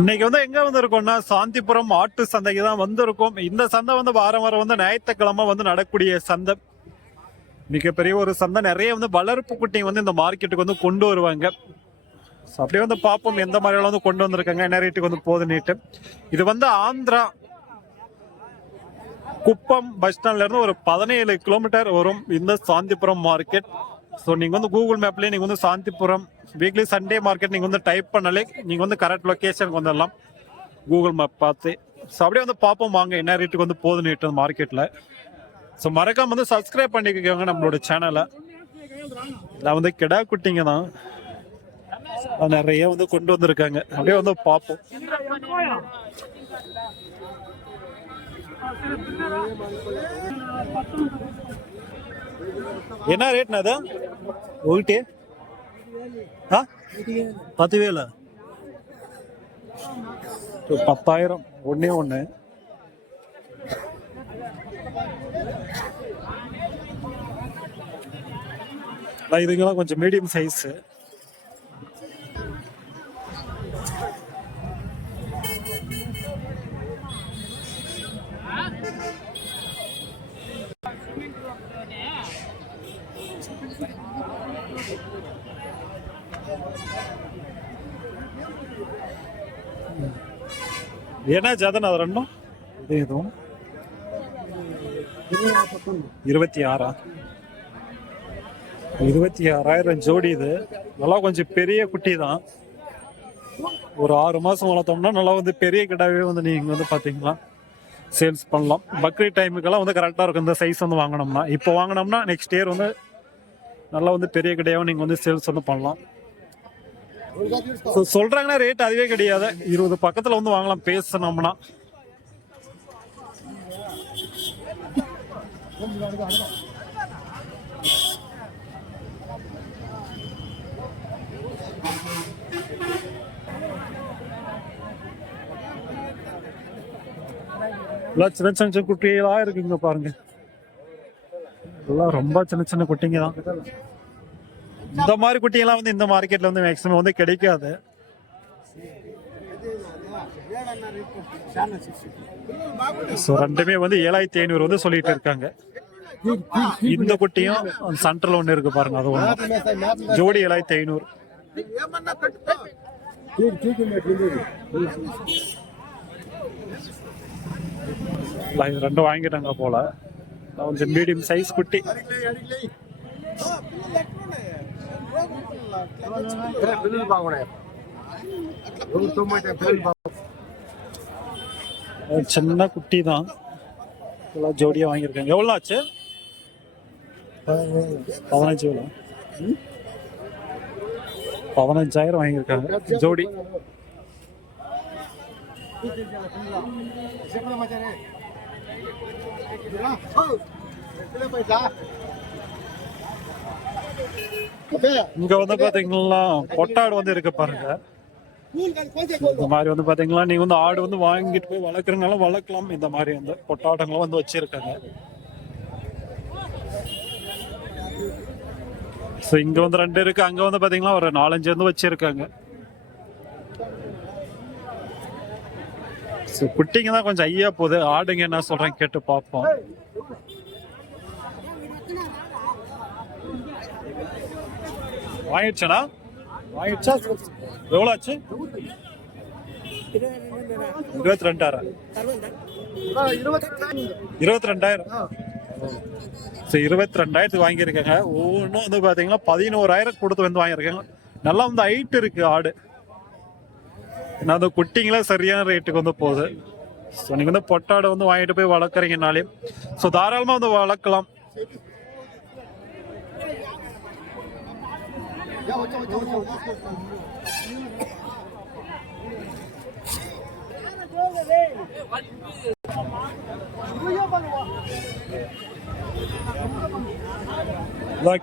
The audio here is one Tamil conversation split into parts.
இன்னைக்கு வந்து எங்க வந்திருக்கோம்னா சாந்திபுரம் ஆட்டு சந்தைக்கு தான் வந்திருக்கோம். இந்த சந்தை வந்து வாரம் வாரம் வந்து ஞாயிற்றுக்கிழமை வந்து நடக்கூடிய சந்தை. மிகப்பெரிய ஒரு சந்தை. நிறைய வந்து வளர்ப்பு குட்டிங்க வந்து இந்த மார்க்கெட்டுக்கு வந்து கொண்டு வருவாங்க. அப்படியே வந்து பார்ப்போம் எந்த மாதிரி வந்து கொண்டு வந்திருக்காங்க, என்ன ரேட்டுக்கு வந்து போகுதுன்னுட்டு. இது வந்து ஆந்திரா குப்பம் பஸ் ஸ்டாண்ட்ல இருந்து ஒரு 17 கிலோமீட்டர் வரும் இந்த சாந்திபுரம் மார்க்கெட். ஸோ நீங்க வந்து கூகுள் மேப்லயே நீங்க வந்து சாந்திபுரம் வீக்லி சண்டே மார்க்கெட் நீங்க வந்து டைப் பண்ணாலே நீங்க வந்து கரெக்ட் லொகேஷனுக்கு வந்துடலாம் கூகுள் மேப் பார்த்து. ஸோ அப்படியே வந்து பார்ப்போம் வாங்க என்ன ரேட்டுக்கு வந்து போகுதுன்னு மார்க்கெட்ல. ஸோ மறக்காம வந்து சப்ஸ்கிரைப் பண்ணிக்கோங்க நம்மளோட சேனலை. நான் வந்து கிடா குட்டிங்க தான் நிறைய வந்து கொண்டு வந்திருக்காங்க. அப்படியே வந்து பார்ப்போம். என்ன ரேட்னா அது ఒకటి 10,000 10,000 ஒன்னே ஒன்று. இதுங்கெல்லாம் கொஞ்சம் மீடியம் சைஸ். ஏன்னா ஜாதன் அது ரெண்டும் இது இதுவும் 26,000 ஜோடி. இது நல்லா கொஞ்சம் பெரிய குட்டி தான். ஒரு 6 மாசம் வளர்த்தோம்னா நல்லா வந்து பெரிய கிடாவே வந்து நீங்க வந்து பாத்தீங்கன்னா சேல்ஸ் பண்ணலாம். பக்ரீட் டைமுக்கெல்லாம் வந்து கரெக்டா இருக்கும் இந்த சைஸ் வந்து வாங்கினோம்னா. இப்போ வாங்கினோம்னா நெக்ஸ்ட் இயர் வந்து நல்லா வந்து பெரிய கிடாவும் நீங்க வந்து சேல்ஸ் வந்து பண்ணலாம். சொல்றாங்கன்னா ரேட் அதுவே கிடையாது. 20 பக்கத்துல வந்து வாங்கலாம் பேசணும்னா. சின்ன சின்ன குட்டிகளா இருக்குங்க பாருங்க. எல்லாம் ரொம்ப சின்ன சின்ன குட்டிங்க தான். இந்த மாதிரி குட்டியெல்லாம் வந்து இந்த மார்க்கெட்ல வந்து மேக்ஸிமம் வந்து கிடைக்காது. ரெண்டுமே வந்து 7,500 வந்து சொல்லிட்டு இருக்காங்க. இந்த குட்டியும் சென்டர்ல ஒண்ணு இருக்கு பாருங்க, அது ஒண்ணு ஜோடி 7,500. ரெண்டும் வாங்கிட்டாங்க போல. கொஞ்சம் மீடியம் சைஸ் குட்டி. சின்ன குட்டி தான். ஜோடியா வாங்கியிருக்காங்க. எவ்வளவு ஆச்சு? 15,000 வாங்கியிருக்காங்க ஜோடி. இங்க வந்து பாத்தீங்கன்னா பொட்டாடு வந்து இருக்கு பாருங்க. இந்த மாதிரி வந்து பாத்தீங்கன்னா நீங்க வந்து ஆடு வந்து வாங்கிட்டு போய் வளர்க்குறதுனால வளர்க்கலாம். இந்த மாதிரி வந்து பொட்டாடுங்களும் வந்து வச்சிருக்காங்க. ஸோ இங்க வந்து 2 இருக்கு, அங்க வந்து பாத்தீங்கன்னா ஒரு 4-5 வந்து வச்சிருக்காங்க. ஸோ குட்டிங்க தான் கொஞ்சம் ஐயா போகுது. ஆடுங்க என்ன சொல்றேன் கேட்டு பார்ப்போம். வாங்கிடுச்சா? வாங்கிடுச்சா? எவ்வளோ ஆச்சு? 22,000. 22,000. ஸோ 22,000 வாங்கியிருக்காங்க. ஒவ்வொன்றும் வந்து பார்த்தீங்கன்னா 11,000 கொடுத்து வந்து வாங்கியிருக்காங்க. நல்லா வந்து ஹைட் இருக்கு ஆடு. ஏன்னா அந்த குட்டிங்களா சரியான ரேட்டுக்கு வந்து போகுது. ஸோ நீங்கள் வந்து பொட்டாடை வந்து வாங்கிட்டு போய் வளர்க்குறீங்கனாலே ஸோ தாராளமாக வந்து வளர்க்கலாம்.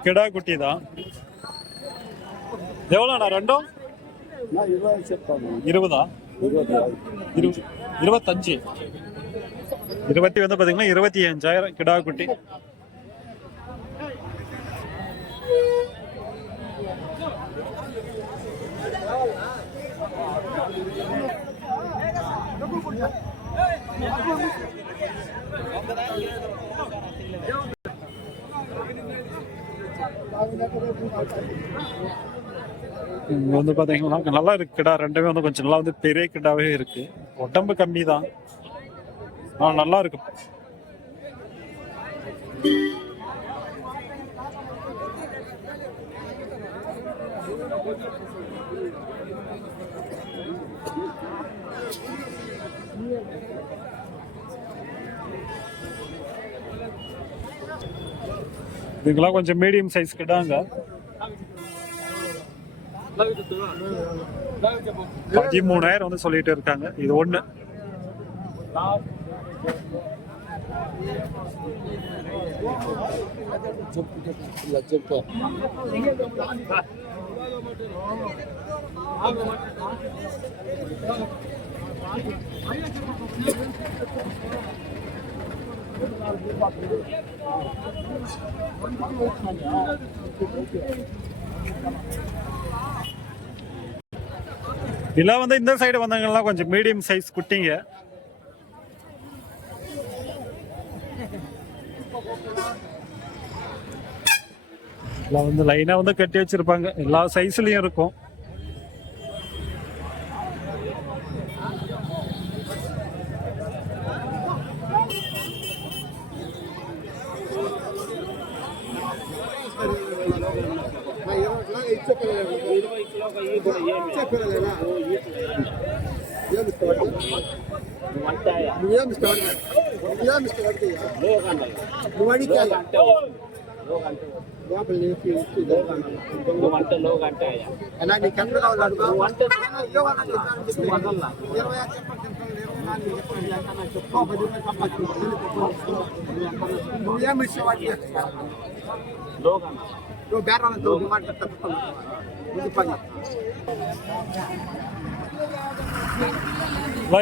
கிடா குட்டி தான். எவ்வளோண்ணா ரெண்டும்? 20. 25 வந்து பாத்தீங்கன்னா 25,000 கிடா குட்டி. இங்க வந்து பாத்தீங்கன்னா நல்லா இருக்கு கிடா, ரெண்டுமே வந்து கொஞ்சம் நல்லா வந்து பெரிய கிடாவே இருக்கு. உடம்பு கம்மி தான், நல்லா இருக்கு. இதுக்கெல்லாம் கொஞ்சம் மீடியம் சைஸ் கிடாங்க. 13,000 வந்து சொல்லிட்டு இருக்காங்க. இது ஒண்ணு. இதெல்லாம் வந்து இந்த சைடு வந்தாங்கன்னா கொஞ்சம் மீடியம் சைஸ் குட்டிங்க. வந்து லைனா வந்து கட்டி வச்சிருப்பாங்க, எல்லா சைஸ்லயும் இருக்கும்.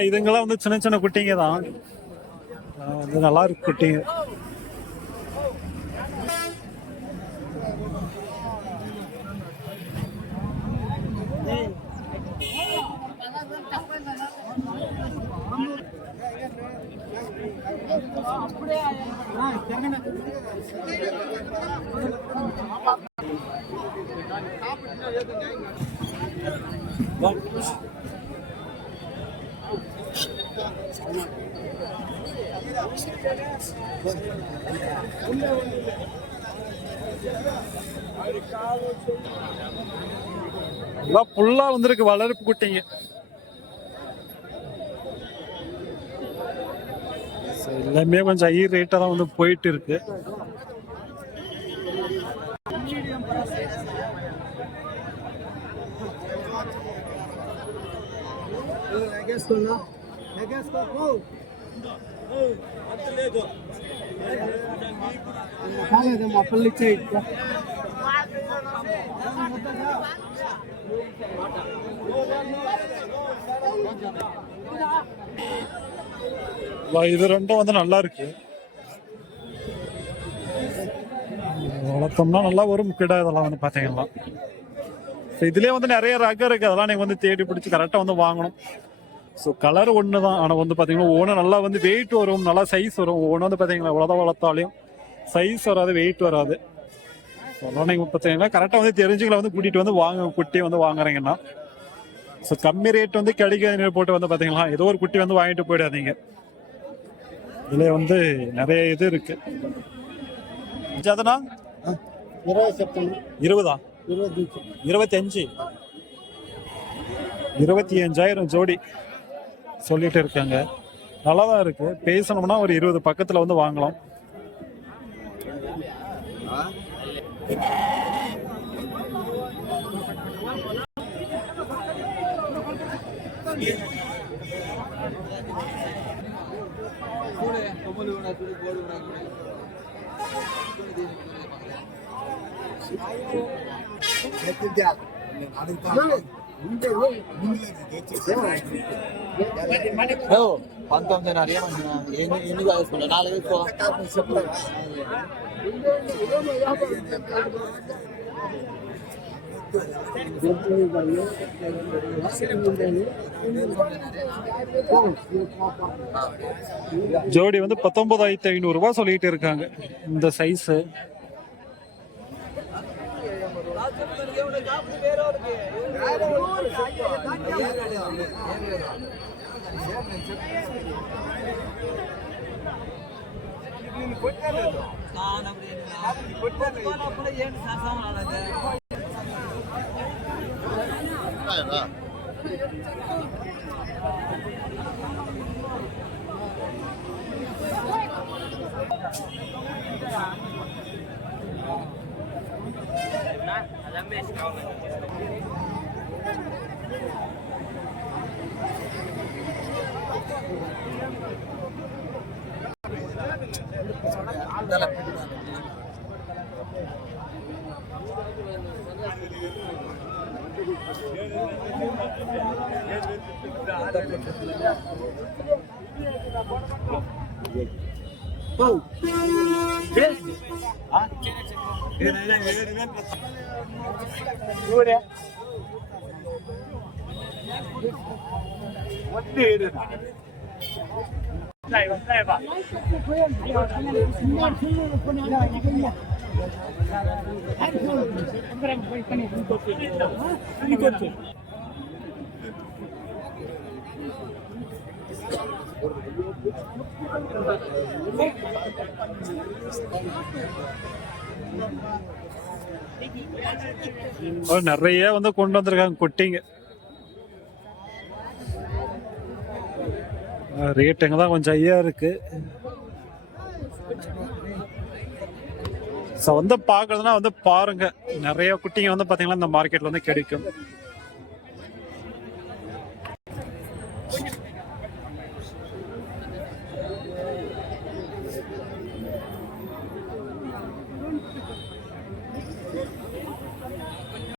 இதுங்கெல்லாம் வந்து சின்ன சின்ன குட்டிங்க தான், வந்து நல்லா இருக்கு குட்டிங்க. புல்லா வந்திருக்கு வளர்ப்பு குட்டிங்க. எல்லாமே கொஞ்சம் ஹை ரேட்டா தான் வந்து போயிட்டு இருக்கு. இது ரெண்டும் வந்து நல்லா இருக்கு, வளர்த்தோம்னா நல்லா வரும் கிடா. இதெல்லாம் வந்து பாத்தீங்கன்னா இதுலயே வந்து நிறைய ரகம் இருக்கு, அதெல்லாம் நீங்க வந்து தேடி பிடிச்சி கரெக்டா வந்து வாங்கணும். ஸோ கலர் ஒன்று தான், ஆனால் வந்து பார்த்தீங்கன்னா ஒவ்வொன்றும் நல்லா வந்து வெயிட் வரும், நல்லா சைஸ் வரும். ஒவ்வொன்று வந்து பார்த்தீங்கன்னா எவ்வளோதான் வளர்த்தாலையும் சைஸ் வராது, வெயிட் வராது. அதெல்லாம் நீங்கள் பார்த்தீங்கன்னா கரெக்டாக வந்து தெரிஞ்சுக்கலாம் வந்து கூட்டிகிட்டு வந்து வாங்க, குட்டி வந்து வாங்குறீங்கன்னா. ஸோ கம்மி ரேட் வந்து கிடைக்க போட்டு வந்து பார்த்தீங்களா ஏதோ ஒரு குட்டி வந்து வாங்கிட்டு போயிடாதீங்க. இதுல வந்து நிறைய இது இருக்கு. அதனா 20 25 25,000 ஜோடி சொல்லிட்டு இருக்காங்க. நல்லா தான் இருக்கு, பேசணும்னா ஒரு 20 பக்கத்துல வந்து வாங்கலாம். ஜோடி வந்து 19,500 ரூபாய் சொல்லிட்டு இருக்காங்க இந்த சைஸ். நிறைய வந்து கொண்டு வந்திருக்காங்க குட்டிங்க. ரேட்டுங்க தான் கொஞ்சம் ஐயா இருக்கு. ஸோ வந்து பார்க்கறதுனா வந்து பாருங்க, நிறைய குட்டிங்க வந்து பார்த்தீங்கன்னா இந்த மார்க்கெட்ல வந்து கிடைக்கும்.